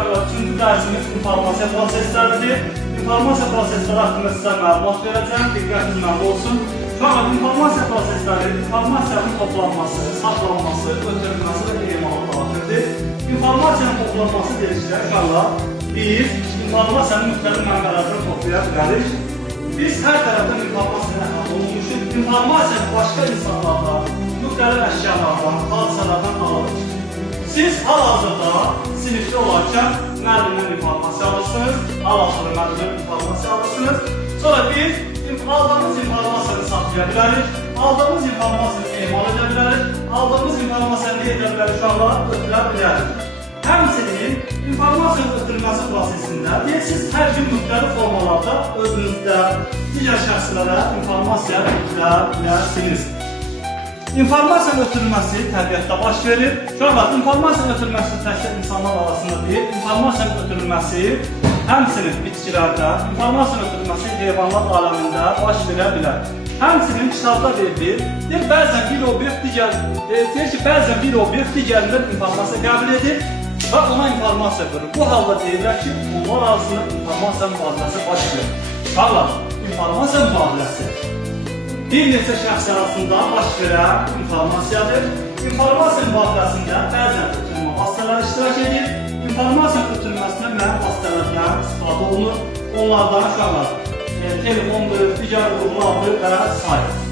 Üçüncü dərsimiz informasiya prosesləridir. İnformasiya prosesləri haqqında sizə məlumat verəcəm, diqqətiniz məndə olsun. Şu an informasiya prosesləri, informasiyanın toplanması, saxlanması, ötürülməsi və emal daxildir. İnformasiyanın toplanması dedikdə inşallah biz informasiyanın müxtəlif mənbələrini toplaya bilərik. Biz hər tərəfdən informasiyanı əldə olmuşuq. İnformasiyanı başqa insanlardan, müxtəlif əşyalardan, hadisələrdən alırıq. Siz hal-hazırda sinifdə olarkən müəllimdən informasiya alırsınız, hal-hazırda müəllimdən informasiya alırsınız. Sonra biz aldığımız informasiyanı saxlaya bilərik, aldığımız informasiyanı emal edə bilərik, aldığımız informasiyanı edə bilərik, uşaqlara ötürə bilərik. Həmçinin informasiyanın ötürülməsi prosesində siz hər gün müxtəlif formalarda özünüzdə digər şəxslərə informasiya ötürə bilərsiniz. İnformasiyanın ötürülməsi təbiətdə baş verir. Şu an informasiyanın ötürülməsi təkcə insanlar arasında deyil, informasiyanın ötürülməsi həmçinin bitkilərdə, informasiyanın ötürülməsi heyvanlar aləmində baş verə bilər. Həmçinin kitabda verilir, bəzən bir obyekt digərindən informasiya qəbul edir və ona informasiya verir. Bu halda deyirlər ki, onlar arasında informasiya mübadiləsi baş verir. Uşaqlar, informasiya mübadiləsi bir neçə şəxs arasında baş verən informasiyadır. İnformasiya mübarizəsində bəzən ötürülmə vasitələri iştirak edir. İnformasiyanın ötürülməsində müəyyən vasitələrdən istifadə olunur. Onlardan uşaqlar telefondur, digər qurumlardır və s.